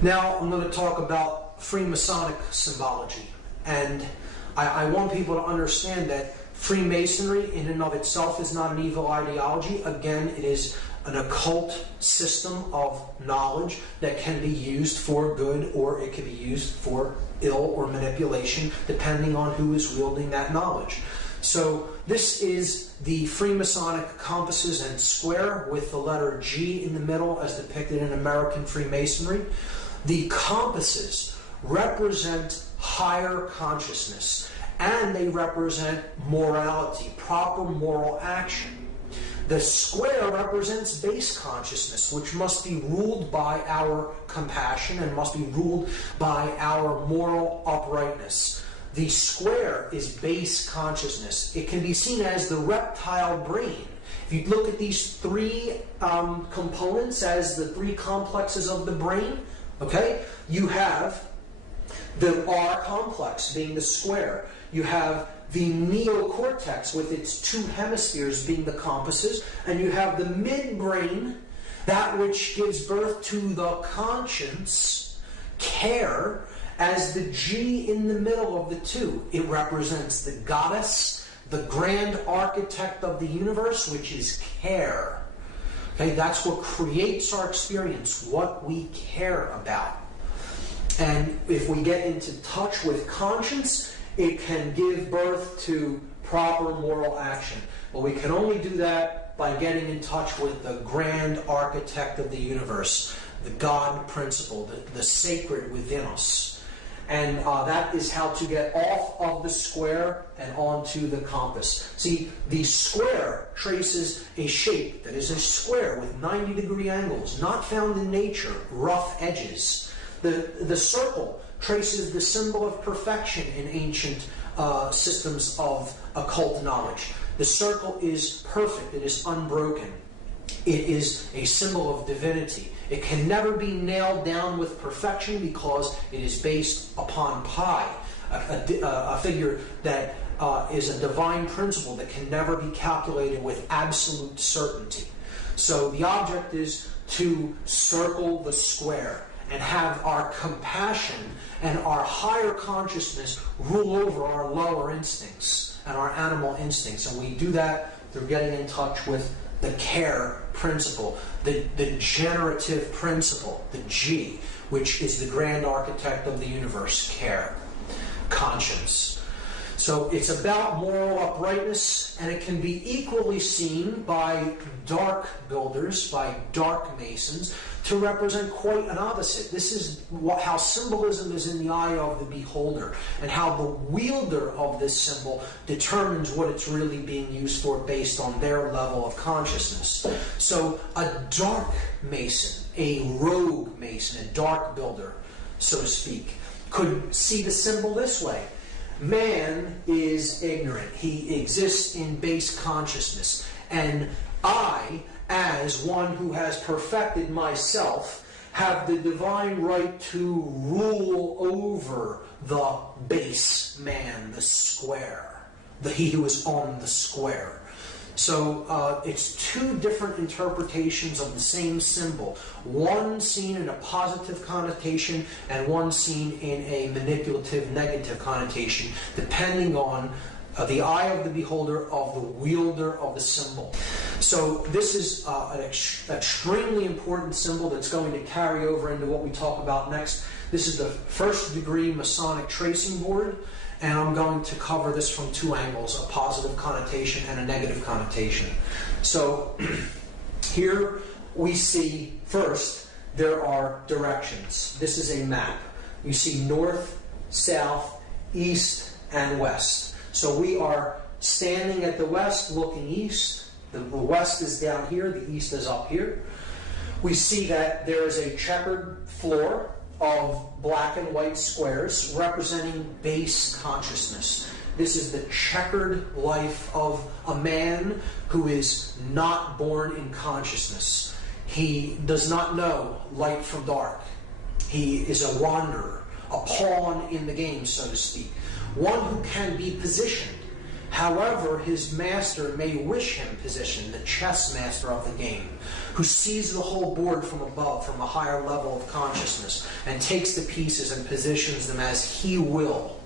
Now I'm going to talk about Freemasonic symbology, and I want people to understand that Freemasonry in and of itself is not an evil ideology. Again, it is an occult system of knowledge that can be used for good, or it can be used for ill or manipulation, depending on who is wielding that knowledge. So this is the Freemasonic compasses and square with the letter G in the middle as depicted in American Freemasonry. The compasses represent higher consciousness, and they represent morality, proper moral action. The square represents base consciousness, which must be ruled by our compassion and must be ruled by our moral uprightness. The square is base consciousness. It can be seen as the reptile brain. If you look at these three components as the three complexes of the brain, okay, you have the R complex being the square. You have the neocortex with its two hemispheres being the compasses, and you have the midbrain, that which gives birth to the conscience, care, as the G in the middle of the two. It represents the goddess, the grand architect of the universe, which is care. Okay, that's what creates our experience, what we care about. And if we get into touch with conscience, it can give birth to proper moral action. But we can only do that by getting in touch with the grand architect of the universe, the God principle, the sacred within us. And that is how to get off of the square and onto the compass. See, the square traces a shape that is a square with 90-degree angles, not found in nature, rough edges. The circle traces the symbol of perfection in ancient systems of occult knowledge. The circle is perfect, it is unbroken. It is a symbol of divinity. It can never be nailed down with perfection because it is based upon pi, a figure that is a divine principle that can never be calculated with absolute certainty. So the object is to circle the square and have our compassion and our higher consciousness rule over our lower instincts and our animal instincts. And we do that through getting in touch with the care principle, the generative principle, the G, which is the grand architect of the universe, care, conscience. So it's about moral uprightness, and it can be equally seen by dark builders, by dark masons, to represent quite an opposite. This is how symbolism is in the eye of the beholder, and how the wielder of this symbol determines what it's really being used for based on their level of consciousness. So a dark mason, a rogue mason, a dark builder, so to speak, could see the symbol this way. Man is ignorant. He exists in base consciousness. And I, as one who has perfected myself, have the divine right to rule over the base man, the square, he who is on the square. So it's two different interpretations of the same symbol, one seen in a positive connotation and one seen in a manipulative, negative connotation, depending on the eye of the beholder, of the wielder of the symbol. So this is an extremely important symbol that's going to carry over into what we talk about next. This is the first degree Masonic tracing board, and I'm going to cover this from two angles, a positive connotation and a negative connotation. So here we see, first, there are directions. This is a map. You see north, south, east, and west. So we are standing at the west, looking east. The west is down here, the east is up here. We see that there is a checkered floor of black and white squares representing base consciousness. This is the checkered life of a man who is not born in consciousness. He does not know light from dark. He is a wanderer, a pawn in the game, so to speak. One who can be positioned. However, his master may wish him positioned, the chess master of the game, who sees the whole board from above, from a higher level of consciousness, and takes the pieces and positions them as he will.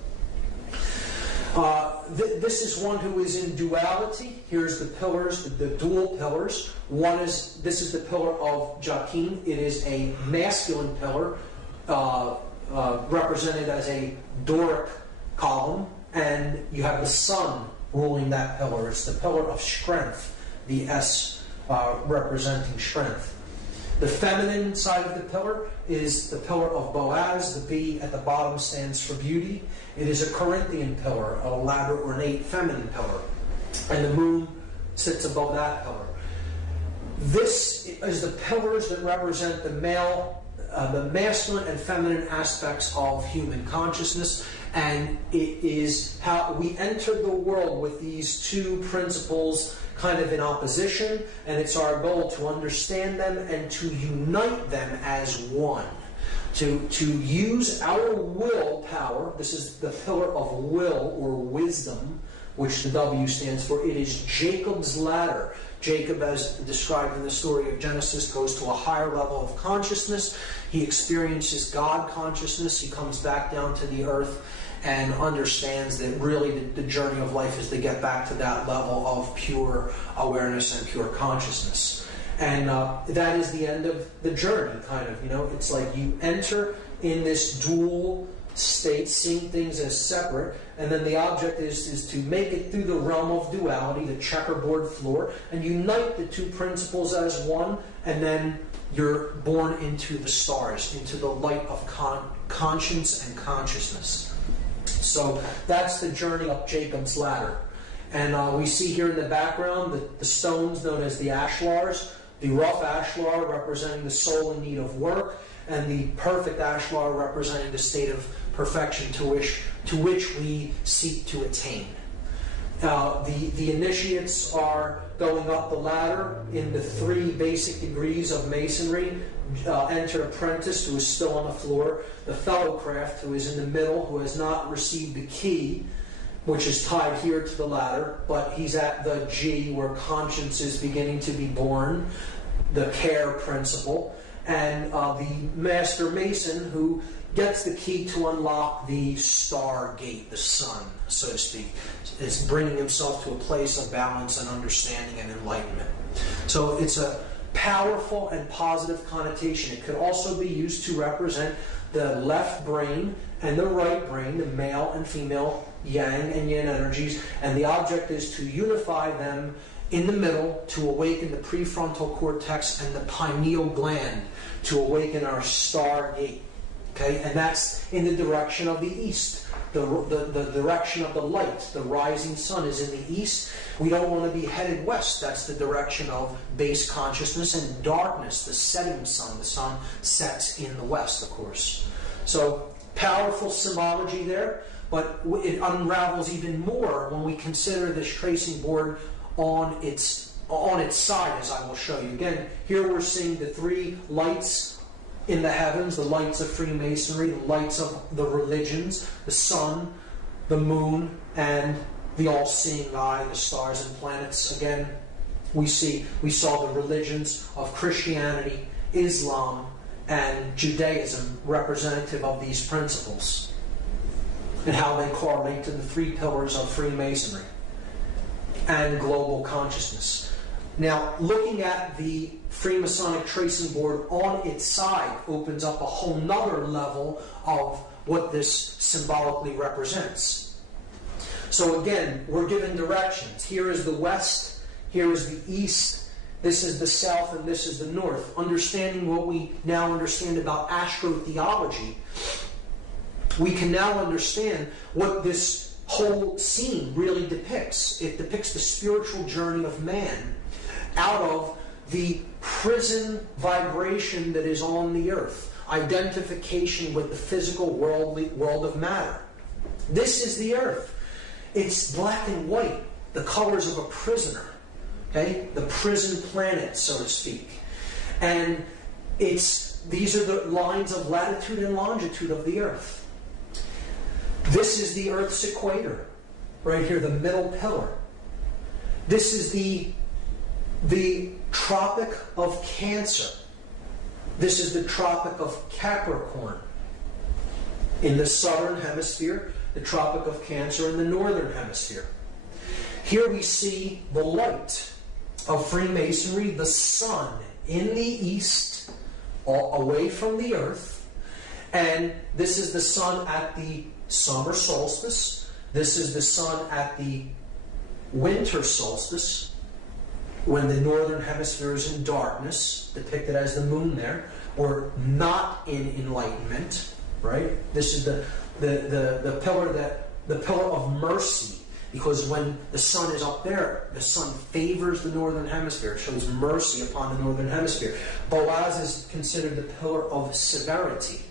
This is one who is in duality. Here's the pillars, the dual pillars. This is the pillar of Jakin. It is a masculine pillar, represented as a Doric column, and you have the sun ruling that pillar. It's the pillar of strength, the S representing strength. The feminine side of the pillar is the pillar of Boaz. The B at the bottom stands for beauty. It is a Corinthian pillar, an elaborate, ornate, feminine pillar. And the moon sits above that pillar. This is the pillars that represent the masculine and feminine aspects of human consciousness, and it is how we enter the world with these two principles kind of in opposition, and it's our goal to understand them and to unite them as one. To use our will power. This is the pillar of will or wisdom, which the W stands for. It is Jacob's ladder. Jacob, as described in the story of Genesis, goes to a higher level of consciousness. He experiences God consciousness. He comes back down to the earth and understands that really the journey of life is to get back to that level of pure awareness and pure consciousness. And that is the end of the journey, kind of. It's like you enter in this dual state, seeing things as separate, and then the object is to make it through the realm of duality, the checkerboard floor, and unite the two principles as one, and then you're born into the stars, into the light of conscience and consciousness. So that's the journey up Jacob's ladder. And we see here in the background the stones known as the ashlars, the rough ashlar representing the soul in need of work, and the perfect ashlar representing the state of perfection to which we seek to attain. The initiates are going up the ladder in the 3 basic degrees of masonry. Enter apprentice, who is still on the floor, the fellowcraft, who is in the middle, who has not received the key, which is tied here to the ladder, but he's at the G, where conscience is beginning to be born, the care principle, and the master mason, who gets the key to unlock the star gate, the sun, so to speak, is bringing himself to a place of balance and understanding and enlightenment. So it's a powerful and positive connotation. It could also be used to represent the left brain and the right brain, the male and female yang and yin energies, and the object is to unify them in the middle to awaken the prefrontal cortex and the pineal gland, to awaken our star gate. Okay, and that's in the direction of the east, the direction of the light. The rising sun is in the east. We don't want to be headed west. That's the direction of base consciousness, and darkness, the setting sun. The sun sets in the west, of course. So powerful symbology there, but it unravels even more when we consider this tracing board on its side, as I will show you. Again, here we're seeing the 3 lights in the heavens, the lights of Freemasonry, the lights of the religions, the sun, the moon, and the all-seeing eye, the stars and planets. Again, we saw the religions of Christianity, Islam, and Judaism representative of these principles, and how they correlate to the 3 pillars of Freemasonry and global consciousness. Now, looking at the Freemasonic tracing board on its side opens up a whole nother level of what this symbolically represents. So again, we're given directions. Here is the west, here is the east, this is the south, and this is the north. Understanding what we now understand about astrotheology, we can now understand what this whole scene really depicts. It depicts the spiritual journey of man out of the prison vibration that is on the earth, identification with the physical world of matter. This is the earth. It's black and white, the colors of a prisoner, okay? The prison planet, so to speak. And these are the lines of latitude and longitude of the earth. This is the Earth's equator. right here, the middle pillar. This is the Tropic of Cancer. This is the Tropic of Capricorn in the southern hemisphere, the Tropic of Cancer in the northern hemisphere. Here we see the light of Freemasonry, the sun in the east, away from the earth. And this is the sun at the summer solstice. This is the sun at the winter solstice, when the northern hemisphere is in darkness, depicted as the moon there, or not in enlightenment, right? This is the pillar of mercy, because when the sun is up there, the sun favors the northern hemisphere, shows mercy upon the northern hemisphere. Boaz is considered the pillar of severity,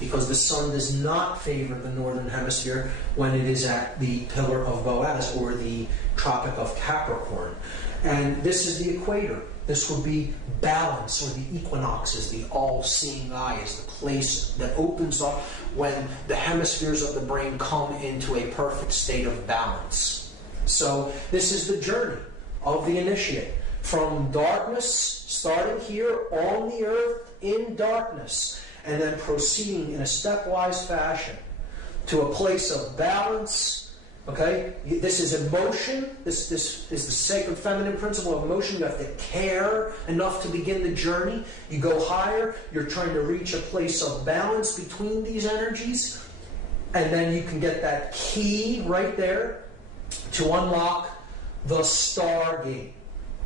because the sun does not favor the northern hemisphere when it is at the pillar of Boaz, or the Tropic of Capricorn. And this is the equator. This would be balance, or the equinoxes, the all-seeing eye, is the place that opens up when the hemispheres of the brain come into a perfect state of balance. So this is the journey of the initiate. From darkness, starting here on the earth in darkness, and then proceeding in a stepwise fashion to a place of balance. Okay, this is emotion. This is the sacred feminine principle of emotion. You have to care enough to begin the journey. You go higher. You're trying to reach a place of balance between these energies. And then you can get that key right there to unlock the stargate.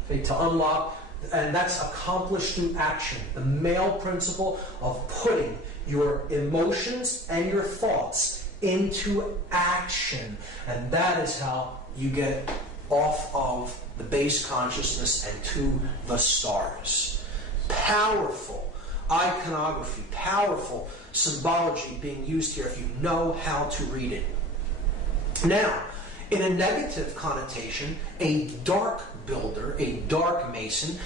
Okay, to unlock, and that's accomplished through action. The male principle of putting your emotions and your thoughts into action. And that is how you get off of the base consciousness and to the stars. Powerful iconography, powerful symbology being used here if you know how to read it. Now, in a negative connotation, a dark builder, a dark mason,